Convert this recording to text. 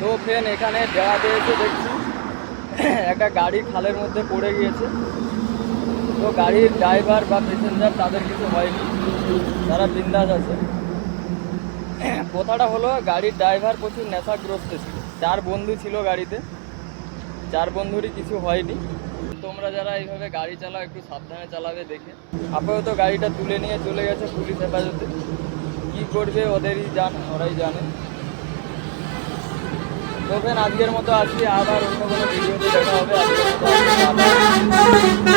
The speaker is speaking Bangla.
তো ফ্রেন্ড এখানে বেড়াতে এসে দেখছি একটা গাড়ি খালের মধ্যে পড়ে গিয়েছে। তো গাড়ির ড্রাইভার বা প্যাসেঞ্জার তাদের কিছু হয়নি, তারা বিন্দাস আছে। কথাটা হলো গাড়ির ড্রাইভার প্রচুর নেশাগ্রস্ত ছিল, 4 বন্ধু ছিল গাড়িতে, 4 বন্ধুরই কিছু হয়নি। তোমরা যারা এইভাবে গাড়ি চালাও একটু সাবধানে চালাবে দেখে। আপাতত গাড়িটা তুলে নিয়ে চলে গেছে পুলিশ হেফাজতে, কী করবে ওদেরই ওরাই জানে। তো ফ্রেন্ড আজকের মতো আসছি, আবার অন্য কোনো ভিডিওতে দেখা হবে। আজকের মতো